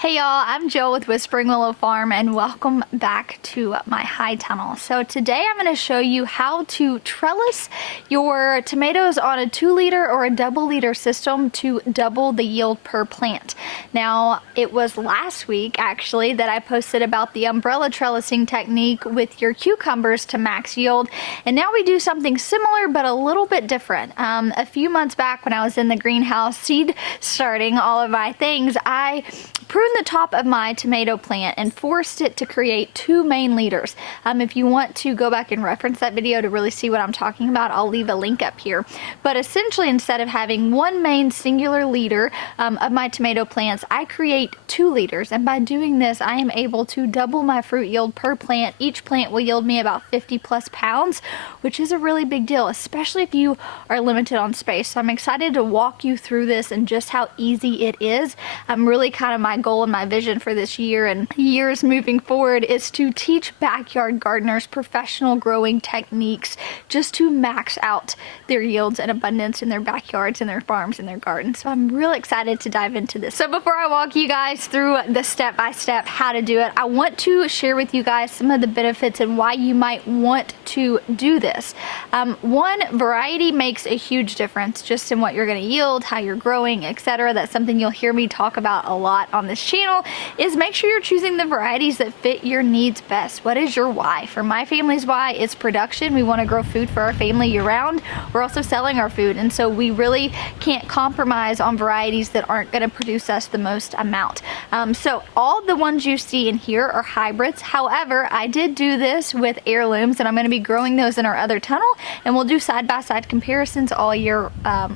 Hey y'all, I'm Jill with Whispering Willow Farm and welcome back to my high tunnel. So today I'm going to show you how to trellis your tomatoes on a 2-liter or a double-liter system to double the yield per plant. Now, it was last week actually that I posted about the umbrella trellising technique with your cucumbers to max yield, and now we do something similar but a little bit different. A few months back when I was in the greenhouse seed starting all of my things, I pruned the top of my tomato plant and forced it to create 2 main leaders. If you want to go back and reference that video to really see what I'm talking about, I'll leave a link up here. But essentially, instead of having 1 main singular leader of my tomato plants, I create 2 leaders, and by doing this I am able to double my fruit yield per plant. Each plant will yield me about 50 plus pounds, which is a really big deal, especially if you are limited on space. So I'm excited to walk you through this and just how easy it is. Really kind of my goal and my vision for this year and years moving forward is to teach backyard gardeners professional growing techniques just to max out their yields and abundance in their backyards and their farms and their gardens. So I'm really excited to dive into this. So before I walk you guys through the step-by-step how to do it, I want to share with you guys some of the benefits and why you might want to do this. One, variety makes a huge difference just in what you're going to yield, how you're growing, etc. That's something you'll hear me talk about a lot on this channel, is make sure you're choosing the varieties that fit your needs best. What is your why? For my family's why, it's production. We want to grow food for our family year round. We're also selling our food, and so we really can't compromise on varieties that aren't going to produce us the most amount. So all the ones you see in here are hybrids. However, I did do this with heirlooms, and I'm going to be growing those in our other tunnel, and we'll do side-by-side comparisons all year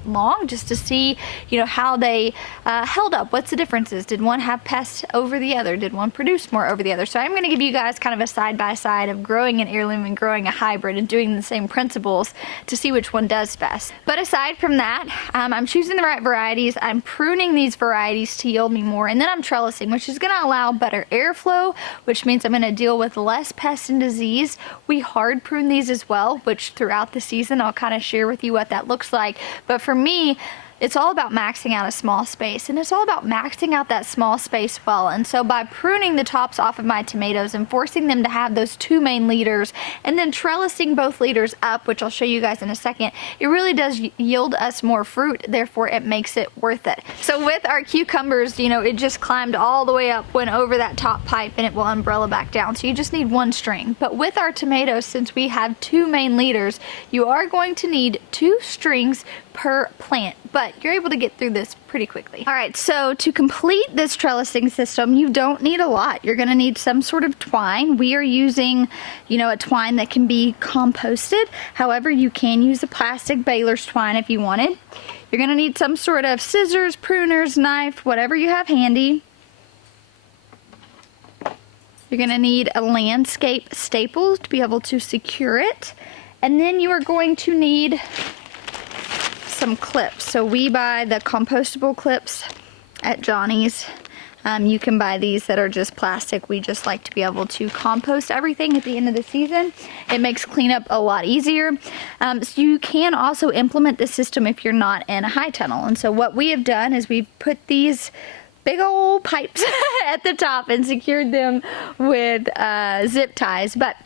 long just to see, you know, how they held up. What's the differences? Did one have pests over the other? Did one produce more over the other? So I'm going to give you guys kind of a side-by-side of growing an heirloom and growing a hybrid and doing the same principles to see which one does best. But aside from that, I'm choosing the right varieties. I'm pruning these varieties to yield me more, and then I'm trellising, which is going to allow better airflow, which means I'm going to deal with less pest and disease. We hard prune these as well, which throughout the season I'll kind of share with you what that looks like. But for me, it's all about maxing out a small space, and it's all about maxing out that small space well. And so by pruning the tops off of my tomatoes and forcing them to have those 2 main leaders and then trellising both leaders up, which I'll show you guys in a second, it really does yield us more fruit, therefore it makes it worth it. So with our cucumbers, you know, it just climbed all the way up, went over that top pipe, and it will umbrella back down. So you just need 1 string. But with our tomatoes, since we have 2 main leaders, you are going to need 2 strings per plant, but you're able to get through this pretty quickly. All right, so to complete this trellising system, you don't need a lot. You're gonna need some sort of twine. We are using, you know, a twine that can be composted. However, you can use a plastic baler's twine if you wanted. You're gonna need some sort of scissors, pruners, knife, whatever you have handy. You're gonna need a landscape staple to be able to secure it. And then you are going to need some clips. So we buy the compostable clips at Johnny's. You can buy these that are just plastic. We just like to be able to compost everything at the end of the season. It makes cleanup a lot easier. So you can also implement this system if you're not in a high tunnel. And so what we have done is we've put these big old pipes at the top and secured them with zip ties. But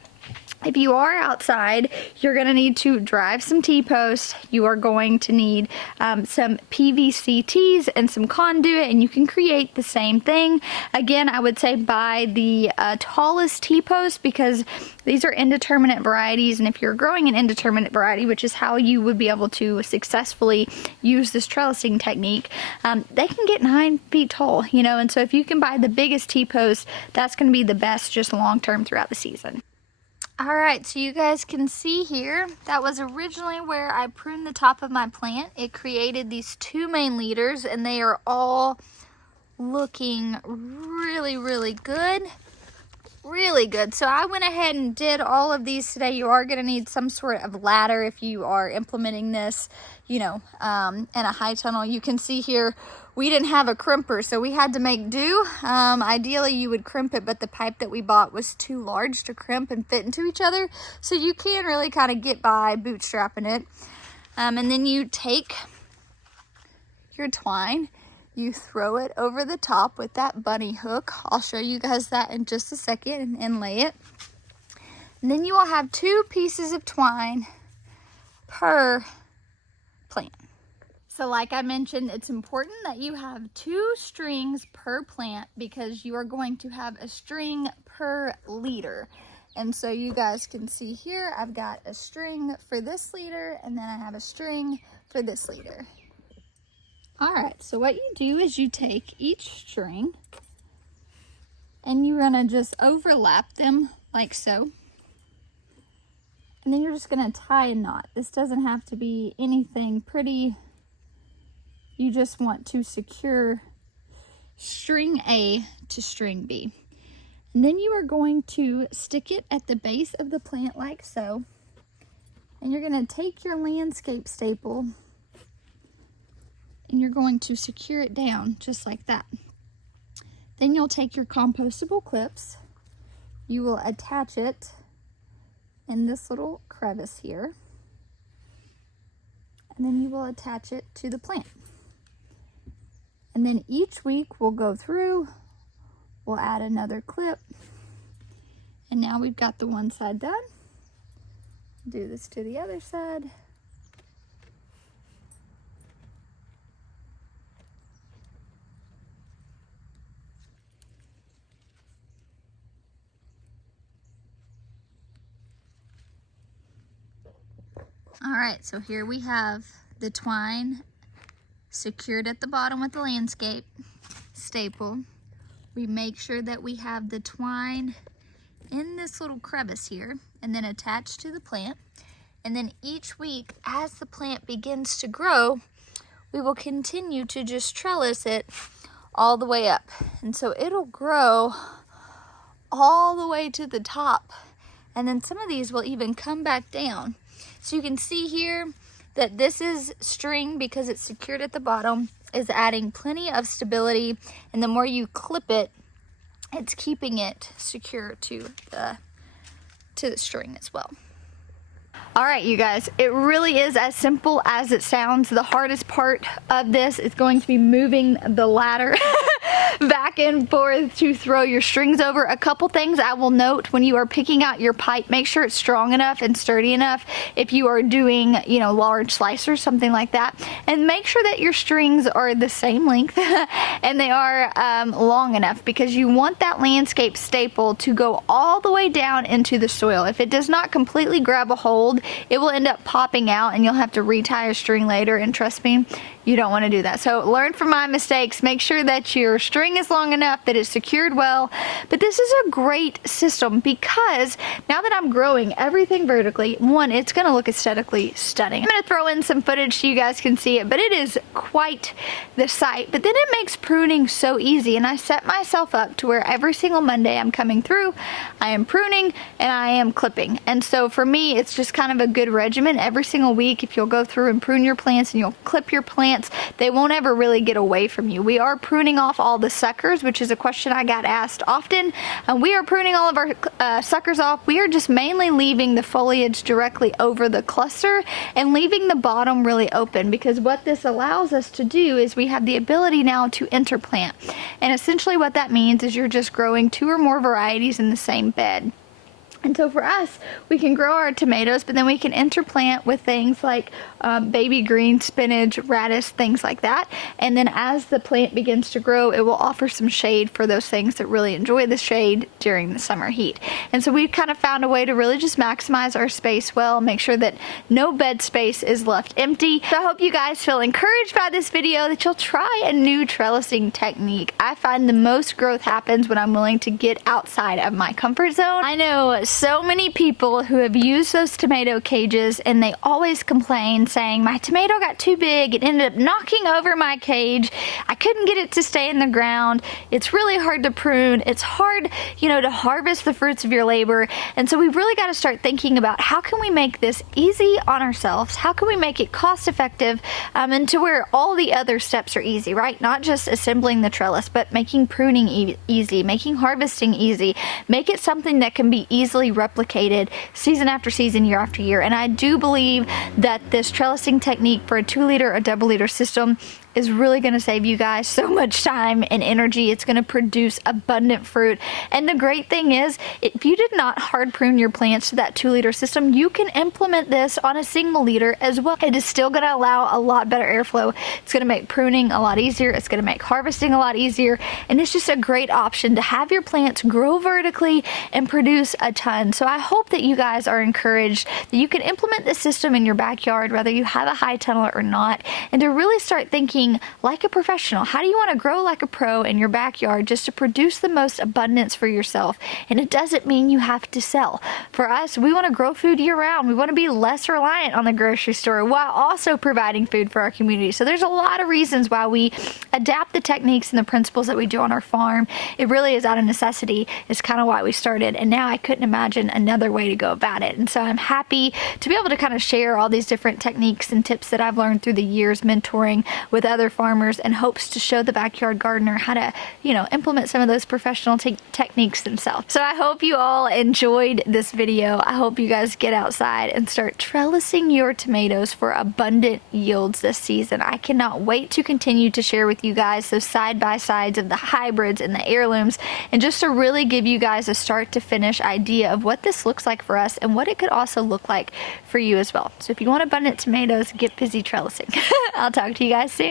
if you are outside, you're going to need to drive some T-posts. You are going to need some PVC tees and some conduit, and you can create the same thing. Again, I would say buy the tallest T-post because these are indeterminate varieties, and if you're growing an indeterminate variety, which is how you would be able to successfully use this trellising technique, they can get 9 feet tall, you know, and so if you can buy the biggest T-post, that's going to be the best just long-term throughout the season. Alright, so you guys can see here, that was originally where I pruned the top of my plant. It created these 2 main leaders, and they are all looking really, really good. Really good. So I went ahead and did all of these today. You are going to need some sort of ladder if you are implementing this, you know, in a high tunnel. You can see here, we didn't have a crimper, so we had to make do. Ideally, you would crimp it, but the pipe that we bought was too large to crimp and fit into each other. So you can really kind of get by bootstrapping it. And then you take your twine, you throw it over the top with that bunny hook. I'll show you guys that in just a second and inlay it. And then you will have 2 pieces of twine per plant. So like I mentioned, it's important that you have 2 strings per plant because you are going to have a string per leader. And so you guys can see here, I've got a string for this leader and then I have a string for this leader. All right, so what you do is you take each string and you're gonna just overlap them like so. And then you're just gonna tie a knot. This doesn't have to be anything pretty. You just want to secure string A to string B. And then you are going to stick it at the base of the plant like so. And you're gonna take your landscape staple and you're going to secure it down just like that. Then you'll take your compostable clips. You will attach it in this little crevice here. And then you will attach it to the plant. And then each week we'll go through, we'll add another clip. And now we've got the one side done. Do this to the other side. All right, so here we have the twine secured at the bottom with the landscape staple. We make sure that we have the twine in this little crevice here and then attached to the plant. And then each week as the plant begins to grow, we will continue to just trellis it all the way up. And so it'll grow all the way to the top. And then some of these will even come back down. So you can see here that this is string because it's secured at the bottom, is adding plenty of stability, and the more you clip it, it's keeping it secure to the string as well. All right, you guys, it really is as simple as it sounds. The hardest part of this is going to be moving the ladder back and forth to throw your strings over. A couple things I will note when you are picking out your pipe, make sure it's strong enough and sturdy enough if you are doing, you know, large slicers, something like that. And make sure that your strings are the same length and they are long enough because you want that landscape staple to go all the way down into the soil. If it does not completely grab a hold, it will end up popping out and you'll have to retie a string later, and trust me, you don't want to do that. So learn from my mistakes. Make sure that your string is long enough, that it's secured well. But this is a great system because now that I'm growing everything vertically, one, it's going to look aesthetically stunning. I'm going to throw in some footage so you guys can see it, but it is quite the sight. But then it makes pruning so easy, and I set myself up to where every single Monday I'm coming through, I am pruning and I am clipping. And so for me, it's just kind of a good regimen. Every single week, if you'll go through and prune your plants and you'll clip your plants, they won't ever really get away from you. We are pruning off all the suckers, which is a question I got asked often. We are pruning all of our suckers off. We are just mainly leaving the foliage directly over the cluster and leaving the bottom really open, because what this allows us to do is we have the ability now to interplant. And essentially what that means is you're just growing 2 or more varieties in the same bed. And so for us, we can grow our tomatoes, but then we can interplant with things like baby green, spinach, radish, things like that. And then as the plant begins to grow, it will offer some shade for those things that really enjoy the shade during the summer heat. And so we've kind of found a way to really just maximize our space well, make sure that no bed space is left empty. So I hope you guys feel encouraged by this video, that you'll try a new trellising technique. I find the most growth happens when I'm willing to get outside of my comfort zone. I know so many people who have used those tomato cages and they always complain saying, my tomato got too big, it ended up knocking over my cage, I couldn't get it to stay in the ground, it's really hard to prune, it's hard, you know, to harvest the fruits of your labor. And so we've really got to start thinking about how can we make this easy on ourselves, how can we make it cost effective, and to where all the other steps are easy, right? Not just assembling the trellis, but making pruning easy, making harvesting easy, make it something that can be easily replicated season after season, year after year. And I do believe that this trellising technique for a 2-liter or double liter system is really going to save you guys so much time and energy. It's going to produce abundant fruit. And the great thing is, if you did not hard prune your plants to that 2-liter system, you can implement this on a single liter as well. It is still going to allow a lot better airflow. It's going to make pruning a lot easier. It's going to make harvesting a lot easier. And it's just a great option to have your plants grow vertically and produce a ton. So I hope that you guys are encouraged that you can implement this system in your backyard, whether you have a high tunnel or not, and to really start thinking like a professional. How do you want to grow like a pro in your backyard just to produce the most abundance for yourself? And it doesn't mean you have to sell. For us, we want to grow food year round. We want to be less reliant on the grocery store while also providing food for our community. So there's a lot of reasons why we adapt the techniques and the principles that we do on our farm. It really is out of necessity. It's kind of why we started, and now I couldn't imagine another way to go about it. And so I'm happy to be able to kind of share all these different techniques and tips that I've learned through the years mentoring with other farmers, and hopes to show the backyard gardener how to, you know, implement some of those professional techniques themselves. So I hope you all enjoyed this video. I hope you guys get outside and start trellising your tomatoes for abundant yields this season. I cannot wait to continue to share with you guys those side-by-sides of the hybrids and the heirlooms, and just to really give you guys a start to finish idea of what this looks like for us and what it could also look like for you as well. So if you want abundant tomatoes, get busy trellising. I'll talk to you guys soon.